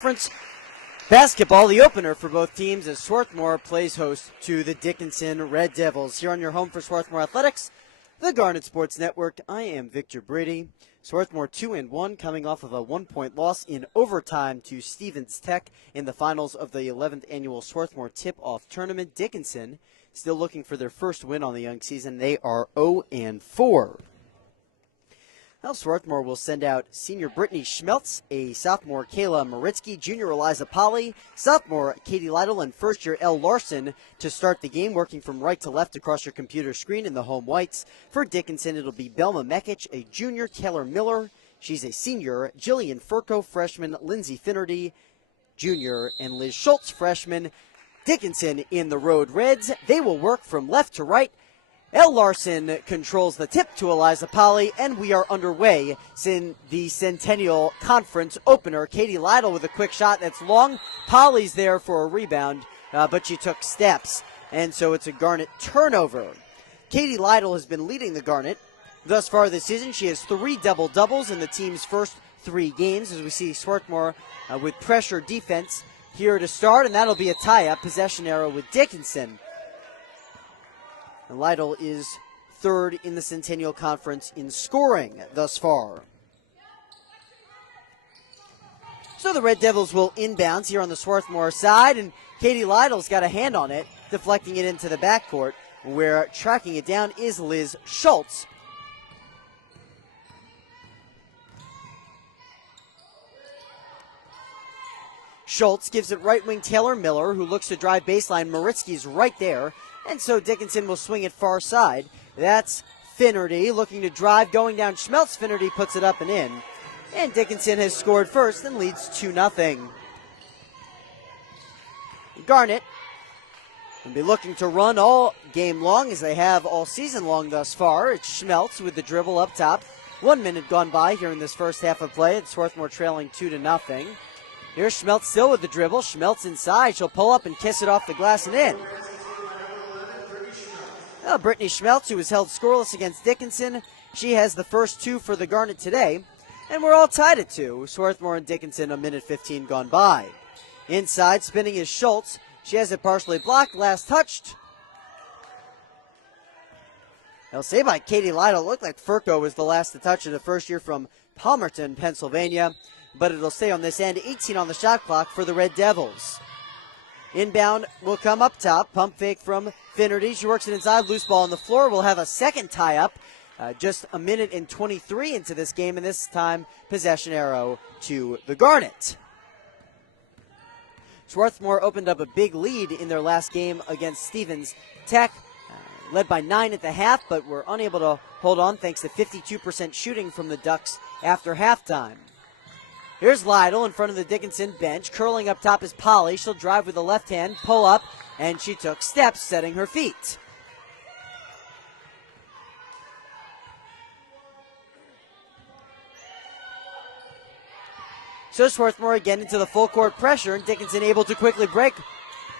Conference basketball, the opener for both teams as Swarthmore plays host to the Dickinson Red Devils. Here on your home for Swarthmore Athletics, the Garnet Sports Network, I am Victor Brady. Swarthmore 2-1 coming off of a 1-point loss in overtime to Stevens Tech in the finals of the 11th annual Swarthmore Tip-Off Tournament. Dickinson still looking for their first win on the young season. They are 0-4. Now Swarthmore will send out senior Brittany Schmeltz, a sophomore Kayla Maritsky, junior Eliza Polly, sophomore Katie Lytle, and first-year Elle Larson to start the game, working from right to left across your computer screen in the home whites. For Dickinson, it'll be Belma Mekic, a junior, Taylor Miller, she's a senior, Jillian Furco, freshman, Lindsay Finnerty, junior, and Liz Schultz, freshman. Dickinson in the Road Reds. They will work from left to right. Elle Larson controls the tip to Eliza Polly, and we are underway in the Centennial Conference opener. Katie Lytle with a quick shot that's long. Polly's there for a rebound, but she took steps, and so it's a Garnet turnover. Katie Lytle has been leading the Garnet thus far this season. She has 3 double-doubles in the team's first 3 games, as we see Swarthmore with pressure defense here to start, and that'll be a tie-up, possession arrow with Dickinson. And Lytle is third in the Centennial Conference in scoring thus far. So the Red Devils will inbounds here on the Swarthmore side, and Katie Lytle's got a hand on it, deflecting it into the backcourt, where tracking it down is Liz Schultz. Schultz gives it right wing Taylor Miller, who looks to drive baseline. Maritsky's right there. And so Dickinson will swing it far side. That's Finnerty looking to drive, going down Schmeltz. Finnerty puts it up and in. And Dickinson has scored first and leads 2-0. Garnet will be looking to run all game long, as they have all season long thus far. It's Schmeltz with the dribble up top. 1 minute gone by here in this first half of play. It's Swarthmore trailing 2-0. Here's Schmeltz still with the dribble. Schmeltz inside. She'll pull up and kiss it off the glass and in. Brittany Schmeltz, who was held scoreless against Dickinson, she has the first 2 for the Garnet today, and we're all tied at 2. Swarthmore and Dickinson, a minute 15 gone by. Inside, spinning is Schultz. She has it partially blocked, last touched. They'll say by Katie Lytle, looked like Furco was the last to touch it, a first year from Palmerton, Pennsylvania, but it'll stay on this end. 18 on the shot clock for the Red Devils. Inbound will come up top. Pump fake from Finnerty. She works it inside. Loose ball on the floor. We'll have a second tie-up. Just a minute and 23 into this game, and this time possession arrow to the Garnet. Swarthmore opened up a big lead in their last game against Stevens Tech, led by 9 at the half, but were unable to hold on thanks to 52% shooting from the Ducks after halftime. Here's Lytle in front of the Dickinson bench. Curling up top is Polly. She'll drive with the left hand, pull up, and she took steps, setting her feet. So Swarthmore again into the full court pressure, and Dickinson able to quickly break.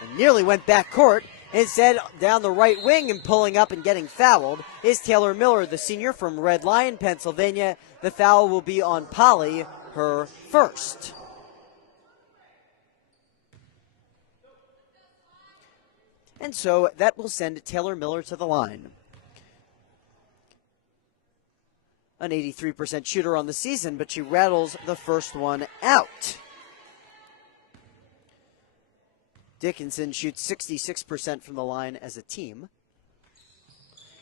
And nearly went back court. Instead, down the right wing and pulling up and getting fouled is Taylor Miller, the senior from Red Lion, Pennsylvania. The foul will be on Polly, her first. And so that will send Taylor Miller to the line. An 83% shooter on the season, but she rattles the first one out. Dickinson shoots 66% from the line as a team.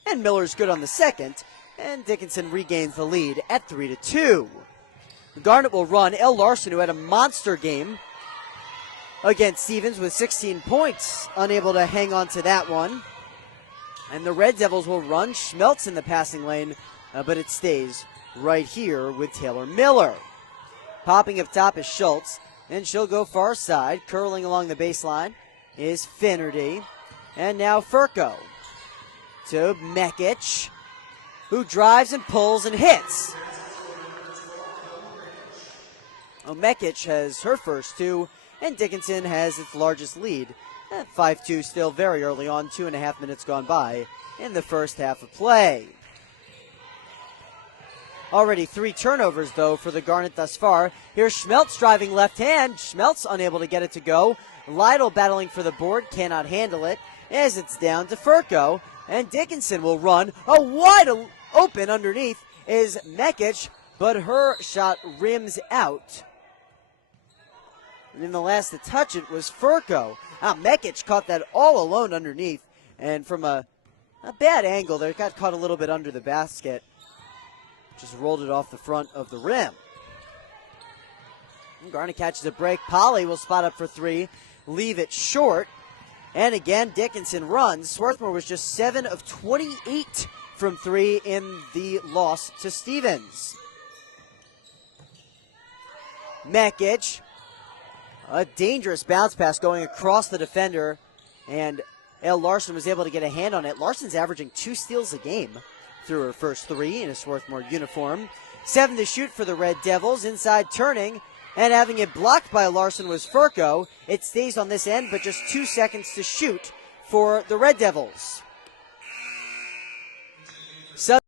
And Miller's good on the second, and Dickinson regains the lead at 3-2. Garnet will run. Elle Larson, who had a monster game against Stevens with 16 points, unable to hang on to that one. And the Red Devils will run. Schmeltz in the passing lane, but it stays right here with Taylor Miller. Popping up top is Schultz, and she'll go far side. Curling along the baseline is Finnerty. And now Furco to Mekic, who drives and pulls and hits. Mekic has her first 2, and Dickinson has its largest lead at 5-2, still very early on, 2.5 minutes gone by in the first half of play. Already 3 turnovers, though, for the Garnet thus far. Here's Schmeltz driving left hand. Schmeltz unable to get it to go. Lytle battling for the board, cannot handle it, as it's down to Furco. And Dickinson will run. A wide open underneath is Mekic, but her shot rims out. And then the last to touch it was Furco. Mekic caught that all alone underneath, and from a bad angle there, got caught a little bit under the basket. Just rolled it off the front of the rim. And Garnet catches a break. Polly will spot up for 3, leave it short. And again, Dickinson runs. Swarthmore was just 7 of 28 from 3 in the loss to Stevens. Mekic, a dangerous bounce pass going across the defender, and Elle Larson was able to get a hand on it. Larson's averaging 2 steals a game through her first 3 in a Swarthmore uniform. 7 to shoot for the Red Devils. Inside turning, and having it blocked by Larson was Furco. It stays on this end, but just 2 seconds to shoot for the Red Devils.